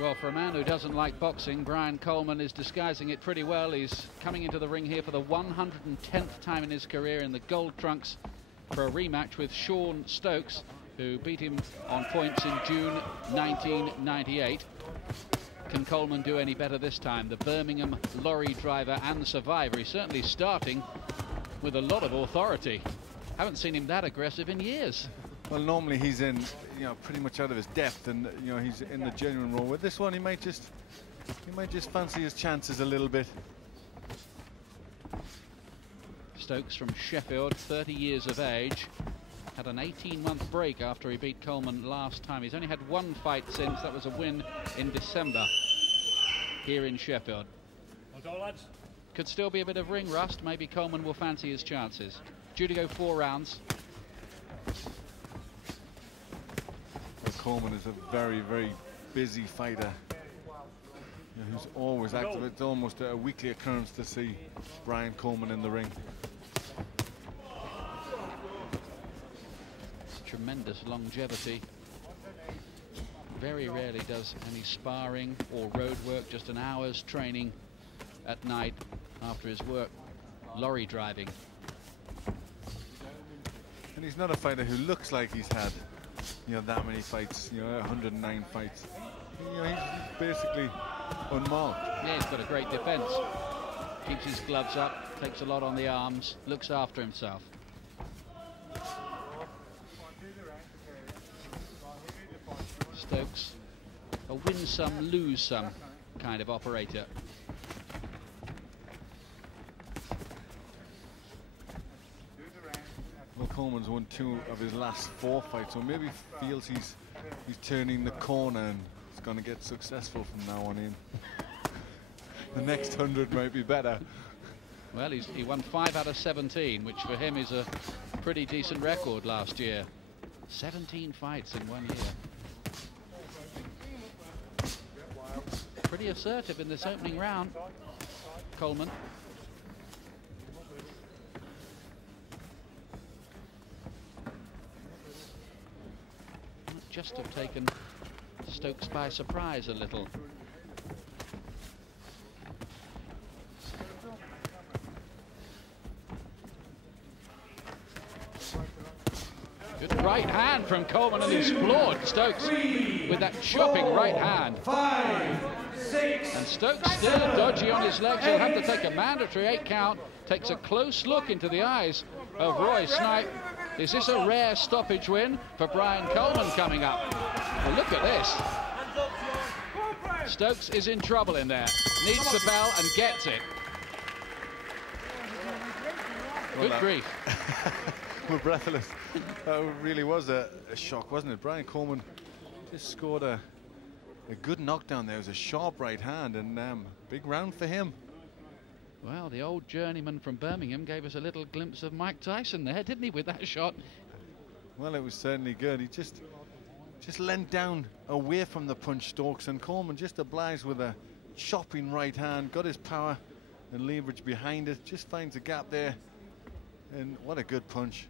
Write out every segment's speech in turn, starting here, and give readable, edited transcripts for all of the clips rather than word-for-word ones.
Well, for a man who doesn't like boxing, Brian Coleman is disguising it pretty well. He's coming into the ring here for the 110th time in his career in the gold trunks for a rematch with Shaun Stokes, who beat him on points in June 1998. Can Coleman do any better this time? The Birmingham lorry driver and survivor. He's certainly starting with a lot of authority. Haven't seen him that aggressive in years. Well, normally he's in, pretty much out of his depth, and he's in the genuine role. With this one, he might just fancy his chances a little bit. Stokes from Sheffield, 30 years of age, had an 18-month break after he beat Coleman last time. He's only had one fight since. That was a win in December here in Sheffield. Could still be a bit of ring rust. Maybe Coleman will fancy his chances. Due to go 4 rounds. Coleman is a very, very busy fighter who's always active. It's almost a weekly occurrence to see Brian Coleman in the ring. Tremendous longevity. Very rarely does any sparring or road work, just an hour's training at night after his work lorry driving. And he's not a fighter who looks like he's had that many fights, 109 fights. He's basically unmarked. Yeah, he's got a great defense. Keeps his gloves up, takes a lot on the arms, looks after himself. Stokes, a win some, lose some kind of operator. Well, Coleman's won 2 of his last 4 fights, so maybe feels he's turning the corner and he's going to get successful from now on in. The next 100 might be better. Well, he won 5 out of 17, which for him is a pretty decent record last year. 17 fights in 1 year. Pretty assertive in this opening round, Coleman. Just have taken Stokes by surprise a little. Good right hand from Coleman, and he's floored Stokes with that chopping right hand. 5, 6, and Stokes still dodgy on his legs. He'll have to take a mandatory 8 count. Takes a close look into the eyes of Roy Snipe. Is this a rare stoppage win for Brian Coleman coming up? Well, look at this. Stokes is in trouble in there. Needs the bell and gets it. Good grief. We're breathless. That really was a shock, wasn't it? Brian Coleman just scored a good knockdown there. It was a sharp right hand, and big round for him. Well, the old journeyman from Birmingham gave us a little glimpse of Mike Tyson there, didn't he, with that shot? Well, it was certainly good. He just leant down away from the punch, Stokes, and Coleman just obliged with a chopping right hand, got his power and leverage behind it, just finds a gap there, and what a good punch.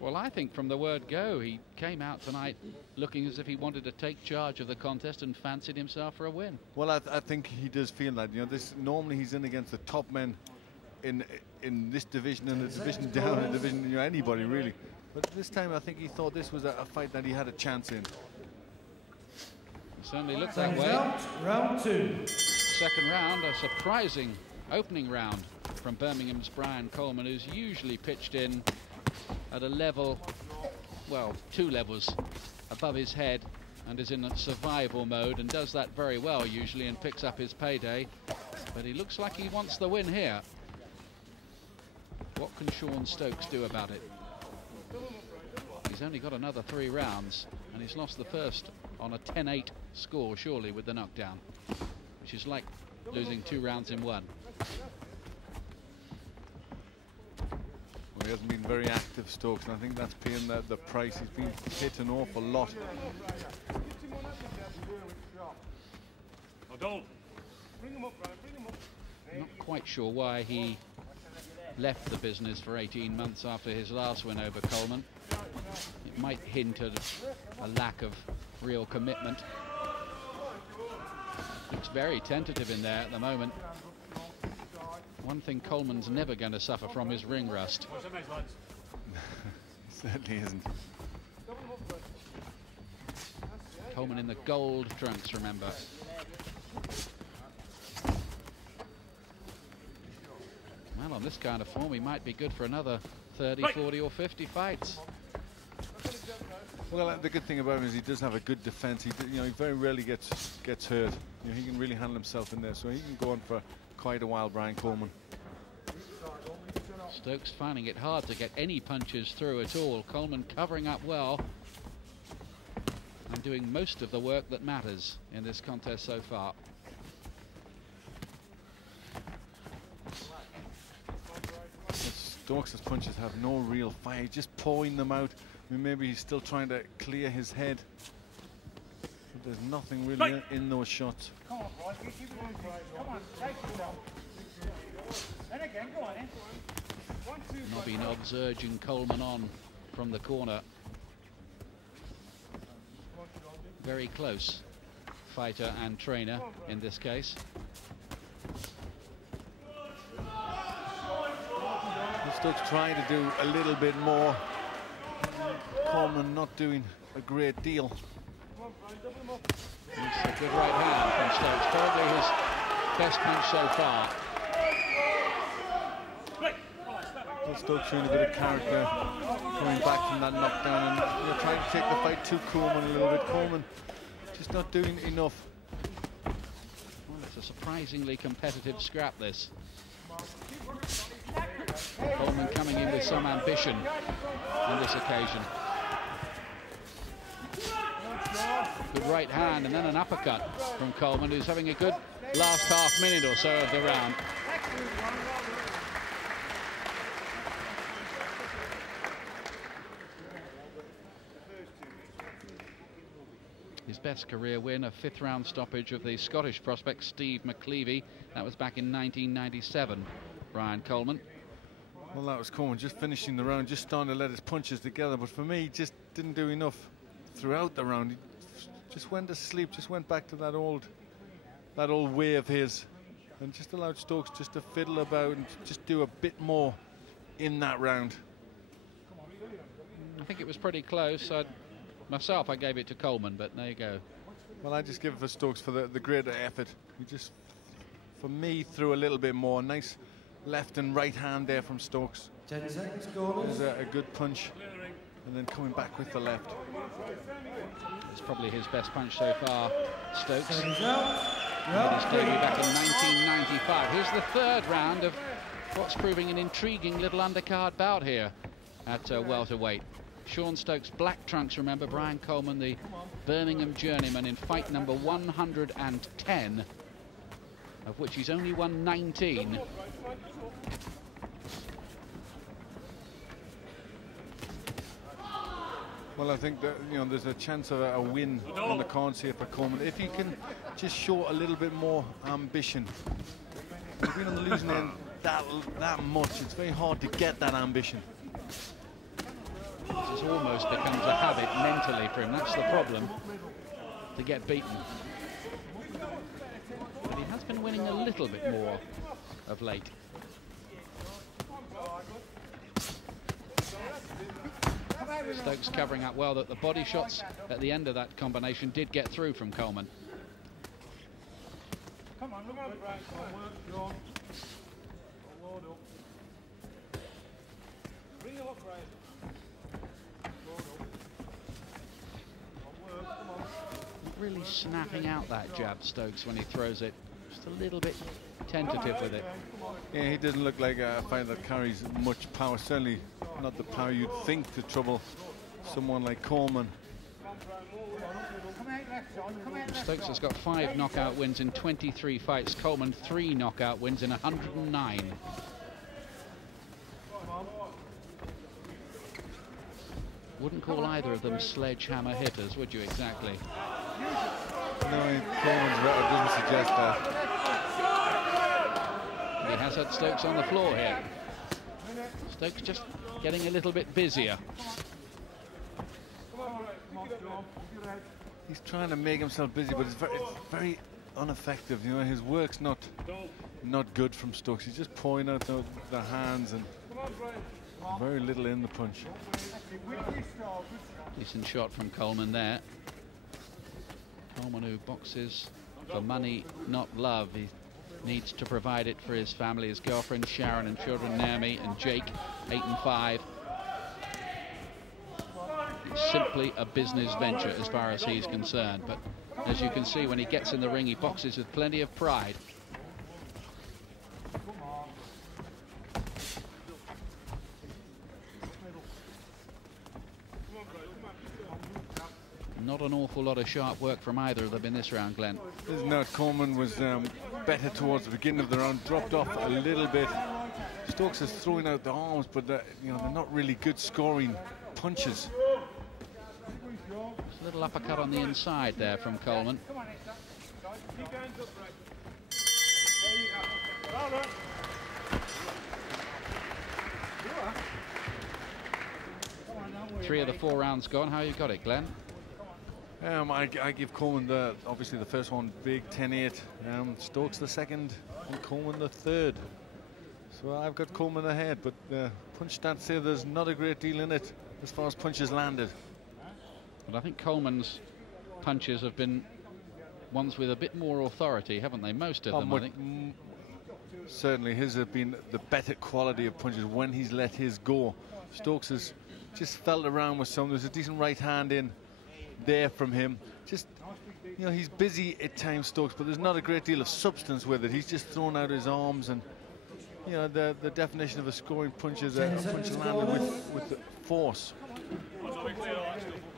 Well, I think from the word go, he came out tonight looking as if he wanted to take charge of the contest and fancied himself for a win. Well, I think he does feel that. This normally he's in against the top men in this division and the division down, the division, anybody really. But this time, I think he thought this was a fight that he had a chance in. It certainly looked that way. Round 2. Second round, a surprising opening round from Birmingham's Brian Coleman, who's usually pitched in at a level, well, 2 levels above his head, and is in a survival mode and does that very well usually and picks up his payday. But he looks like he wants the win here. What can Shaun Stokes do about it? He's only got another 3 rounds, and he's lost the first on a 10-8 score, surely, with the knockdown, which is like losing 2 rounds in 1. Well, he hasn't been very active, Stokes, and I think that's paying the price. He's been hit an awful lot. Not quite sure why he left the business for 18 months after his last win over Coleman. It might hint at a lack of real commitment. Looks very tentative in there at the moment. One thing Coleman's never going to suffer from is ring rust. Certainly isn't. Coleman in the gold trunks, remember. Well, on this kind of form, he might be good for another 30, 40 or 50 fights. Well, the good thing about him is he does have a good defense. He very rarely gets hurt. He can really handle himself in there, so he can go on for quite a while, Brian Coleman. Stokes finding it hard to get any punches through at all. Coleman covering up well and doing most of the work that matters in this contest so far. Stokes' punches have no real fire, just pouring them out. I mean, maybe he's still trying to clear his head. But there's nothing really in those shots. Come on, Brian, keep it going, Brian. Come on, take yourself. And again, go on, Nobby Nobbs urging Coleman on from the corner. Very close fighter and trainer in this case. Stokes trying to do a little bit more. Coleman not doing a great deal. It's a good right hand from Stokes, probably his best punch so far. Stokes showing a bit of character, coming back from that knockdown and trying to take the fight to Coleman a little bit. Coleman just not doing enough. Well, it's a surprisingly competitive scrap, this. Coleman coming in with some ambition on this occasion. Good right hand and then an uppercut from Coleman, who's having a good last half minute or so of the round. His best career win, a 5th round stoppage of the Scottish prospect Steve McLeavy. That was back in 1997, Brian Coleman. Well, that was Coleman just finishing the round, just starting to let his punches together. But for me, he just didn't do enough throughout the round. He just went to sleep, just went back to that old way of his, and just allowed Stokes just to fiddle about and just do a bit more in that round. I think it was pretty close. Myself, I gave it to Coleman, but there you go. Well, I just give it for Stokes for the greater effort. He just, for me, threw a little bit more. Nice left and right hand there from Stokes. 10 seconds, corners. There's a good punch, and then coming back with the left. It's probably his best punch so far, Stokes. His debut Yeah. back in 1995. Here's the 3rd round of what's proving an intriguing little undercard bout here at welterweight. Shaun Stokes, black trunks, remember. Brian Coleman, the Birmingham journeyman, in fight number 110, of which he's only won 19. Well, I think that there's a chance of a win on the cards here for Coleman if he can just show a little bit more ambition. He's been on the losing end that much. It's very hard to get that ambition. This almost becomes a habit mentally for him. That's the problem, to get beaten. But he has been winning a little bit more of late. Stokes covering up well. That the body shots at the end of that combination did get through from Coleman. Come on, look out, Brian. Come on. Load up. Bring it up, Brian. Really snapping out that jab, Stokes, when he throws it. Just a little bit tentative with it. Yeah, he doesn't look like a fighter that carries much power. Certainly not the power you'd think to trouble someone like Coleman. Stokes has got 5 knockout wins in 23 fights. Coleman 3 knockout wins in 109. Wouldn't call either of them sledgehammer hitters, would you, exactly? No, Coleman's doesn't suggest that. He has had Stokes on the floor here. Stokes just getting a little bit busier. He's trying to make himself busy, but it's very ineffective. You know, his work's not good from Stokes. He's just pouring out the hands and very little in the punch. Decent shot from Coleman there. Coleman, who boxes for money, not love. He needs to provide it for his family, his girlfriend Sharon and children Naomi and Jake, 8 and 5. It's simply a business venture as far as he's concerned, but as you can see, when he gets in the ring, he boxes with plenty of pride. Not an awful lot of sharp work from either of them in this round, Glenn. No, Coleman was better towards the beginning of the round, dropped off a little bit. Stokes is throwing out the arms, but you know, they're not really good scoring punches. A little uppercut on the inside there from Coleman. Three of the 4 rounds gone. How you got it, Glenn? I give Coleman obviously the first one big, 10-8. Stokes the second, and Coleman the third. So I've got Coleman ahead, but punch stats say there's not a great deal in it as far as punches landed. But I think Coleman's punches have been ones with a bit more authority, haven't they? Most of them, I think. Certainly his have been the better quality of punches when he's let his go. Stokes has just felt around with some. There's a decent right hand in there from him. Just, you know, he's busy at times, Stokes, but there's not a great deal of substance with it. He's just thrown out his arms, and you know, the definition of a scoring punch is a punch landed with the force.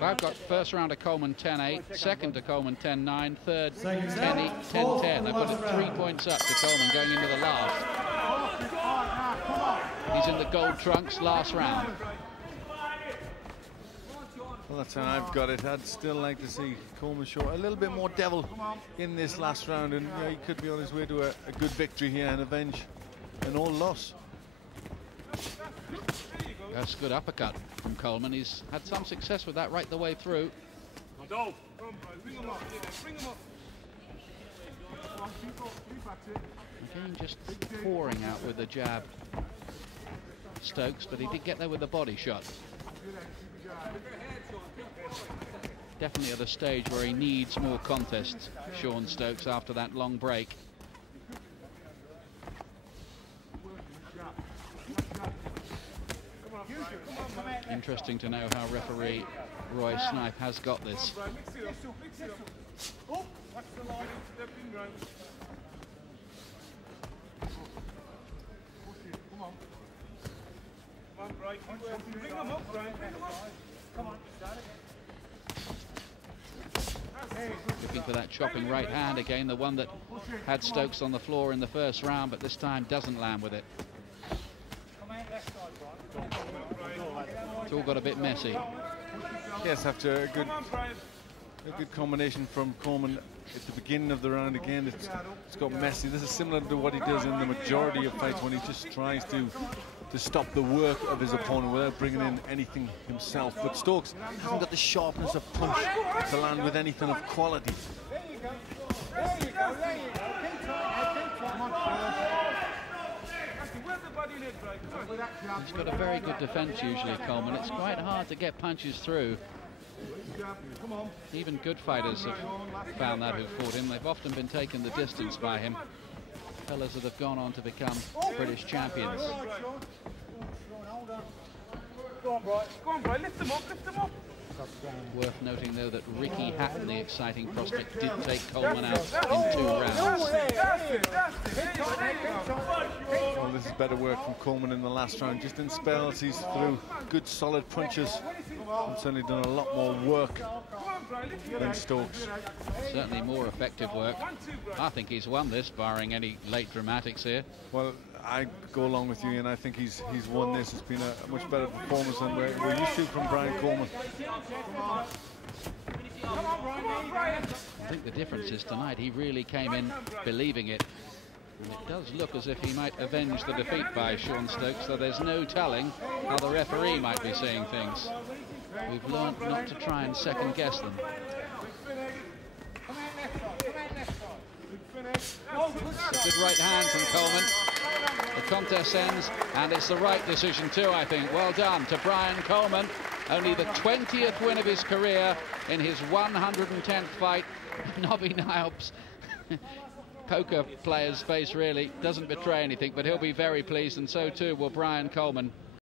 I've got first round of Coleman 10-8, second to Coleman 10-9, third 10-8, 10-10. I've got it 3 points up to Coleman going into the last. He's in the gold trunks, last round. Well, that's how I've got it. I'd still like to see Coleman show a little bit more devil in this last round, and you know, he could be on his way to a good victory here and avenge an old loss. That's a good uppercut from Coleman. He's had some success with that right the way through. Again, just pouring out with the jab, Stokes, but he did get there with the body shot. Definitely at a stage where he needs more contests, Shaun Stokes, after that long break. Interesting to know how referee Roy Snipe has got this. Looking for that chopping right hand again, the one that had Stokes on the floor in the first round, but this time doesn't land with it. It's all got a bit messy. Yes, after a good combination from Coleman at the beginning of the round again, it's got messy. This is similar to what he does in the majority of fights when he just tries to stop the work of his opponent without bringing in anything himself. But Stokes hasn't got the sharpness of punch to land with anything of quality. He's got a very good defense usually, Coleman. It's quite hard to get punches through. Even good fighters have found that who've fought him. They've often been taken the distance by him. Fellas that have gone on to become British champions. Go on, Brian, lift him up, lift him up. Worth noting, though, that Ricky Hatton, the exciting prospect, did take Coleman out in 2 rounds. Well, this is better work from Coleman in the last round. Just in spells, he's through good, solid punches. And certainly done a lot more work than Stokes. Certainly more effective work. I think he's won this, barring any late dramatics here. Well, I go along with you, and I think he's won this. It's been a much better performance than we're used to from Brian Coleman. I think the difference is tonight he really came in believing it. And it does look as if he might avenge the defeat by Shaun Stokes, though there's no telling how the referee might be seeing things. We've learned not to try and second guess them. Good right hand from Coleman. The contest ends, and it's the right decision too, I think. Well done to Brian Coleman. Only the 20th win of his career in his 110th fight. Nobby Niob's poker player's face really doesn't betray anything, but he'll be very pleased, and so too will Brian Coleman.